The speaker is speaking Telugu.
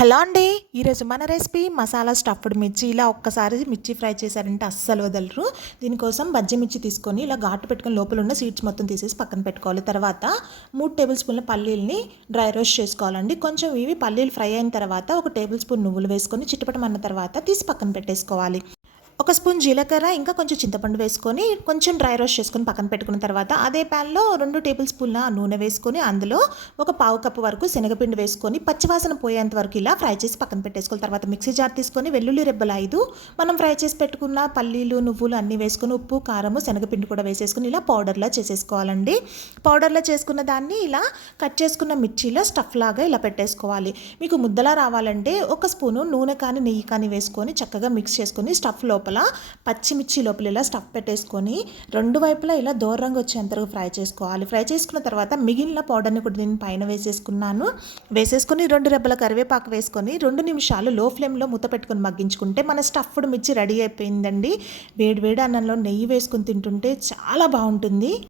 హలో అండి. ఈరోజు మన రెసిపీ మసాలా స్టఫ్డ్ మిర్చి. ఇలా ఒక్కసారి మిర్చి ఫ్రై చేశారంటే అస్సలు వదలరు. దీనికోసం బజ్జి మిర్చి తీసుకొని ఇలా ఘాటు పెట్టుకొని లోపల ఉన్న సీడ్స్ మొత్తం తీసేసి పక్కన పెట్టుకోవాలి. తర్వాత 3 టేబుల్ స్పూన్ల పల్లీలని డ్రై రోస్ట్ చేసుకోవాలండి. కొంచెం ఇవి పల్లీలు ఫ్రై అయిన తర్వాత 1 టేబుల్ స్పూన్ నువ్వులు వేసుకొని చిటపటమన్న తర్వాత తీసి పక్కన పెట్టేసుకోవాలి. 1 స్పూన్ జీలకర్ర ఇంకా కొంచెం చింతపండు వేసుకొని కొంచెం డ్రై రోస్ట్ చేసుకొని పక్కన పెట్టుకున్న తర్వాత అదే ప్యాన్లో 2 టేబుల్ స్పూన్ల నూనె వేసుకొని అందులో ఒక పావు కప్పు వరకు శనగపిండి వేసుకొని పచ్చివాసన పోయేంత వరకు ఇలా ఫ్రై చేసి పక్కన పెట్టేసుకోవాలి. తర్వాత మిక్సీ జార్ తీసుకొని వెల్లుల్లి రెబ్బలు 5 మనం ఫ్రై చేసి పెట్టుకున్న పల్లీలు నువ్వులు అన్నీ వేసుకొని ఉప్పు కారము శనగపిండి కూడా వేసేసుకొని ఇలా పౌడర్లా చేసేసుకోవాలండి. పౌడర్లా చేసుకున్న దాన్ని ఇలా కట్ చేసుకున్న మిర్చిలో స్టఫ్ లాగా ఇలా పెట్టేసుకోవాలి. మీకు ముద్దలా రావాలంటే 1 స్పూను నూనె కానీ నెయ్యి కానీ వేసుకొని చక్కగా మిక్స్ చేసుకొని స్టఫ్ లోపల పచ్చిమిర్చి లోపల ఇలా స్టఫ్ పెట్టేసుకొని 2 వైపులా ఇలా దూరంగా వచ్చేంత వరకు ఫ్రై చేసుకోవాలి. ఫ్రై చేసుకున్న తర్వాత మిగిలిన పౌడర్ని కూడా దీని పైన వేసేసుకొని 2 రెబ్బల కరివేపాకు వేసుకొని 2 నిమిషాలు లో ఫ్లేమ్లో మూత పెట్టుకొని మగ్గించుకుంటే మన స్టఫ్డ్ మిర్చి రెడీ అయిపోయిందండి. వేడి వేడి అన్నంలో నెయ్యి వేసుకొని తింటుంటే చాలా బాగుంటుంది.